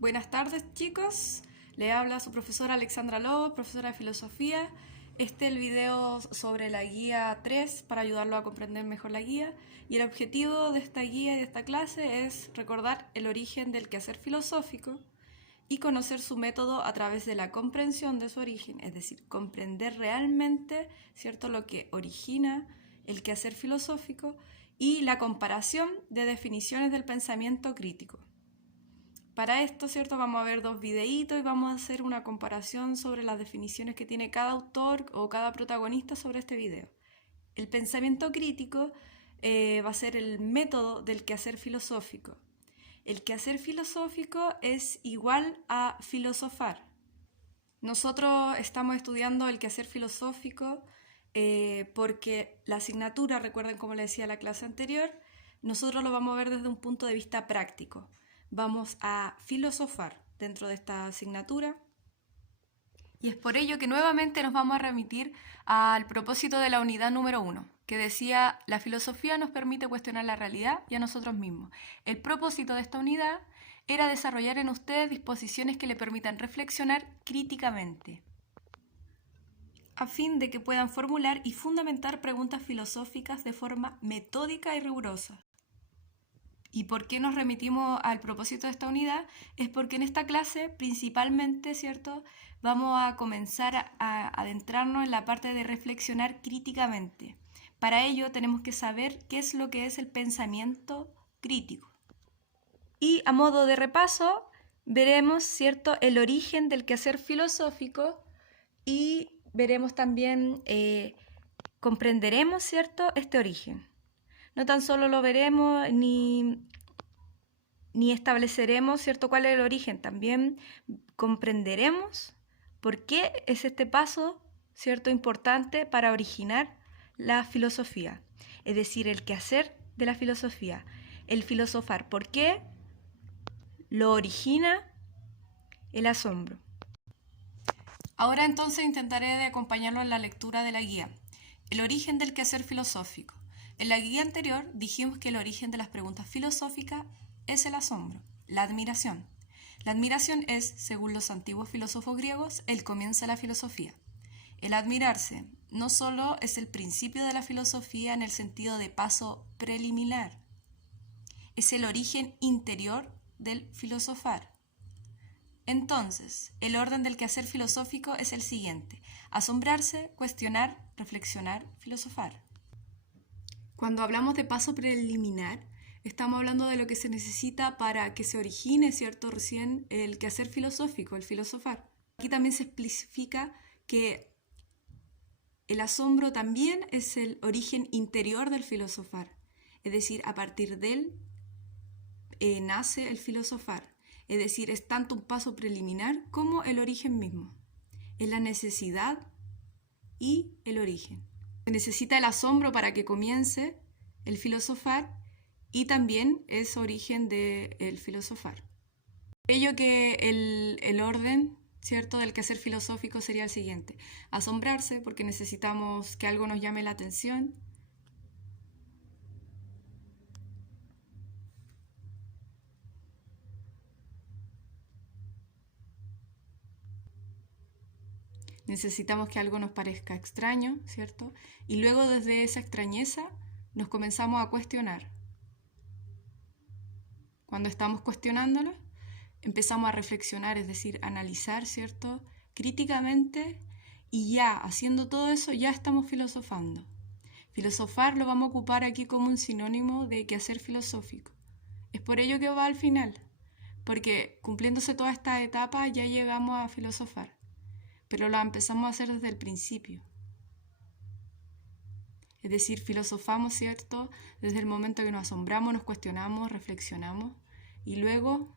Buenas tardes, chicos. Le habla su profesora Alexandra Lobo, profesora de filosofía. Este es el video sobre la guía 3 para ayudarlo a comprender mejor la guía. Y el objetivo de esta guía y de esta clase es recordar el origen del quehacer filosófico y conocer su método a través de la comprensión de su origen, es decir, comprender realmente, ¿cierto?, lo que origina el quehacer filosófico y la comparación de definiciones del pensamiento crítico. Para esto, ¿cierto?, vamos a ver dos videitos y vamos a hacer una comparación sobre las definiciones que tiene cada autor o cada protagonista sobre este video. El pensamiento crítico va a ser el método del quehacer filosófico. El quehacer filosófico es igual a filosofar. Nosotros estamos estudiando el quehacer filosófico porque la asignatura, recuerden como les decía en la clase anterior, nosotros lo vamos a ver desde un punto de vista práctico. Vamos a filosofar dentro de esta asignatura y es por ello que nuevamente nos vamos a remitir al propósito de la unidad número 1, que decía: la filosofía nos permite cuestionar la realidad y a nosotros mismos. El propósito de esta unidad era desarrollar en ustedes disposiciones que le permitan reflexionar críticamente, a fin de que puedan formular y fundamentar preguntas filosóficas de forma metódica y rigurosa. ¿Y por qué nos remitimos al propósito de esta unidad? Es porque en esta clase principalmente, ¿cierto?, vamos a comenzar a adentrarnos en la parte de reflexionar críticamente. Para ello tenemos que saber qué es lo que es el pensamiento crítico. Y a modo de repaso veremos, ¿cierto?, el origen del quehacer filosófico y veremos también, comprenderemos, ¿cierto?, este origen. No tan solo lo veremos ni estableceremos, ¿cierto?, cuál es el origen, también comprenderemos por qué es este paso, ¿cierto?, importante para originar la filosofía, es decir, el quehacer de la filosofía, el filosofar. ¿Por qué lo origina el asombro? Ahora entonces intentaré de acompañarlo en la lectura de la guía. El origen del quehacer filosófico. En la guía anterior dijimos que el origen de las preguntas filosóficas es el asombro, la admiración. La admiración es, según los antiguos filósofos griegos, el comienzo de la filosofía. El admirarse no solo es el principio de la filosofía en el sentido de paso preliminar, es el origen interior del filosofar. Entonces, el orden del quehacer filosófico es el siguiente: asombrarse, cuestionar, reflexionar, filosofar. Cuando hablamos de paso preliminar, estamos hablando de lo que se necesita para que se origine, ¿cierto?, recién el quehacer filosófico, el filosofar. Aquí también se especifica que el asombro también es el origen interior del filosofar, es decir, a partir de él nace el filosofar. Es decir, es tanto un paso preliminar como el origen mismo. Es la necesidad y el origen. Se necesita el asombro para que comience el filosofar y también es origen del filosofar. Por ello que el orden, ¿cierto?, del quehacer filosófico sería el siguiente: asombrarse, porque necesitamos que algo nos llame la atención. Necesitamos que algo nos parezca extraño, ¿cierto? Y luego desde esa extrañeza nos comenzamos a cuestionar. Cuando estamos cuestionándola, empezamos a reflexionar, es decir, a analizar, ¿cierto?, críticamente, y ya haciendo todo eso ya estamos filosofando. Filosofar lo vamos a ocupar aquí como un sinónimo de quehacer filosófico. Es por ello que va al final, porque cumpliéndose toda esta etapa ya llegamos a filosofar, pero lo empezamos a hacer desde el principio. Es decir, filosofamos, ¿cierto?, desde el momento que nos asombramos, nos cuestionamos, reflexionamos y luego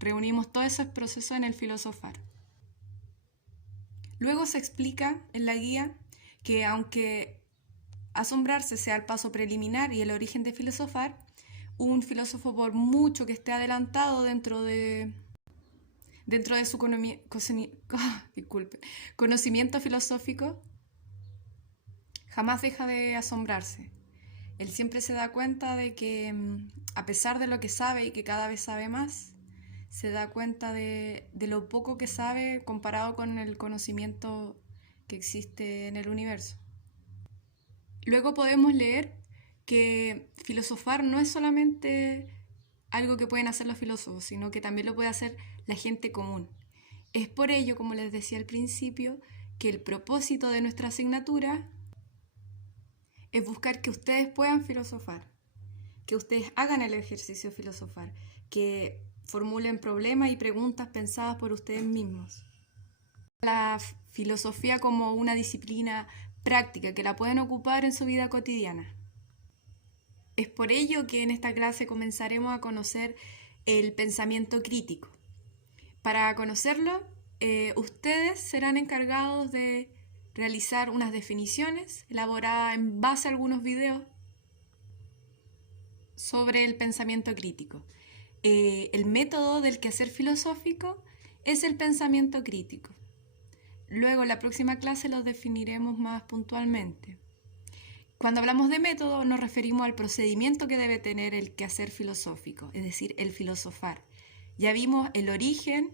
reunimos todos esos procesos en el filosofar. Luego se explica en la guía que aunque asombrarse sea el paso preliminar y el origen de filosofar, un filósofo, por mucho que esté adelantado dentro de su conocimiento filosófico, jamás deja de asombrarse. Él siempre se da cuenta de que, a pesar de lo que sabe y que cada vez sabe más, se da cuenta de lo poco que sabe comparado con el conocimiento que existe en el universo. Luego podemos leer que filosofar no es solamente algo que pueden hacer los filósofos, sino que también lo puede hacer la gente común. Es por ello, como les decía al principio, que el propósito de nuestra asignatura es buscar que ustedes puedan filosofar, que ustedes hagan el ejercicio de filosofar, que formulen problemas y preguntas pensadas por ustedes mismos. La filosofía como una disciplina práctica que la pueden ocupar en su vida cotidiana. Es por ello que en esta clase comenzaremos a conocer el pensamiento crítico. Para conocerlo, ustedes serán encargados de realizar unas definiciones elaboradas en base a algunos videos sobre el pensamiento crítico. El método del quehacer filosófico es el pensamiento crítico. Luego, en la próxima clase los definiremos más puntualmente. Cuando hablamos de método, nos referimos al procedimiento que debe tener el quehacer filosófico, es decir, el filosofar. Ya vimos el origen,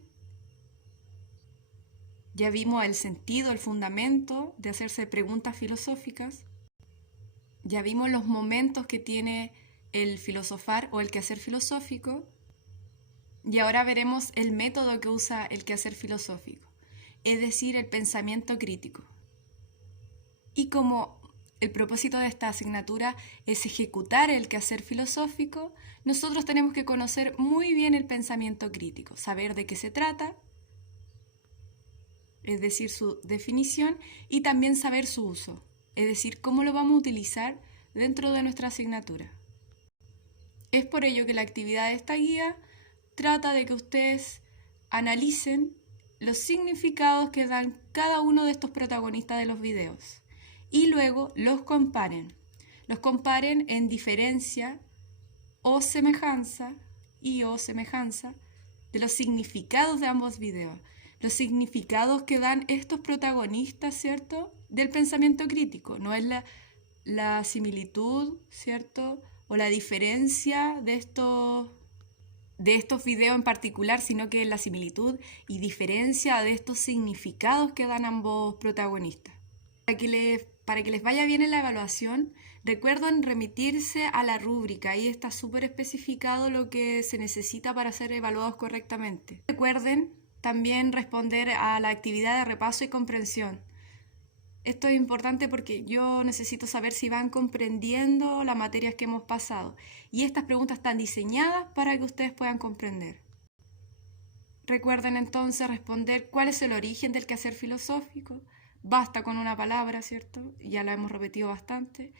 ya vimos el sentido, el fundamento de hacerse preguntas filosóficas, ya vimos los momentos que tiene el filosofar o el quehacer filosófico, y ahora veremos el método que usa el quehacer filosófico, es decir, el pensamiento crítico. Y como el propósito de esta asignatura es ejecutar el quehacer filosófico, nosotros tenemos que conocer muy bien el pensamiento crítico, saber de qué se trata, es decir, su definición, y también saber su uso, es decir, cómo lo vamos a utilizar dentro de nuestra asignatura. Es por ello que la actividad de esta guía trata de que ustedes analicen los significados que dan cada uno de estos protagonistas de los videos y luego los comparen. Los comparen en diferencia o semejanza de los significados de ambos videos. Los significados que dan estos protagonistas, ¿cierto?, del pensamiento crítico. No es la similitud, ¿cierto?, o la diferencia de estos videos en particular, sino que es la similitud y diferencia de estos significados que dan ambos protagonistas. Para que les vaya bien en la evaluación, recuerden remitirse a la rúbrica. Ahí está súper especificado lo que se necesita para ser evaluados correctamente. Recuerden también responder a la actividad de repaso y comprensión. Esto es importante porque yo necesito saber si van comprendiendo las materias que hemos pasado. Y estas preguntas están diseñadas para que ustedes puedan comprender. Recuerden entonces responder cuál es el origen del quehacer filosófico. Basta con una palabra, ¿cierto? Ya la hemos repetido bastante.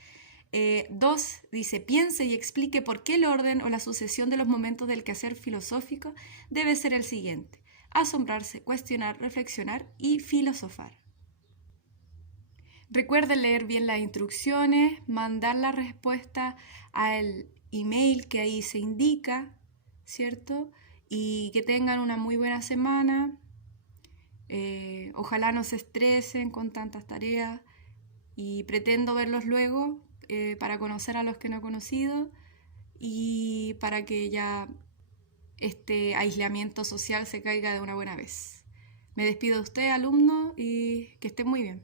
2, dice, piense y explique por qué el orden o la sucesión de los momentos del quehacer filosófico debe ser el siguiente: asombrarse, cuestionar, reflexionar y filosofar. Recuerden leer bien las instrucciones, mandar la respuesta al email que ahí se indica, ¿cierto? Y que tengan una muy buena semana. Ojalá no se estresen con tantas tareas y pretendo verlos luego para conocer a los que no he conocido y para que ya este aislamiento social se caiga de una buena vez. Me despido de usted, alumno, y que esté muy bien.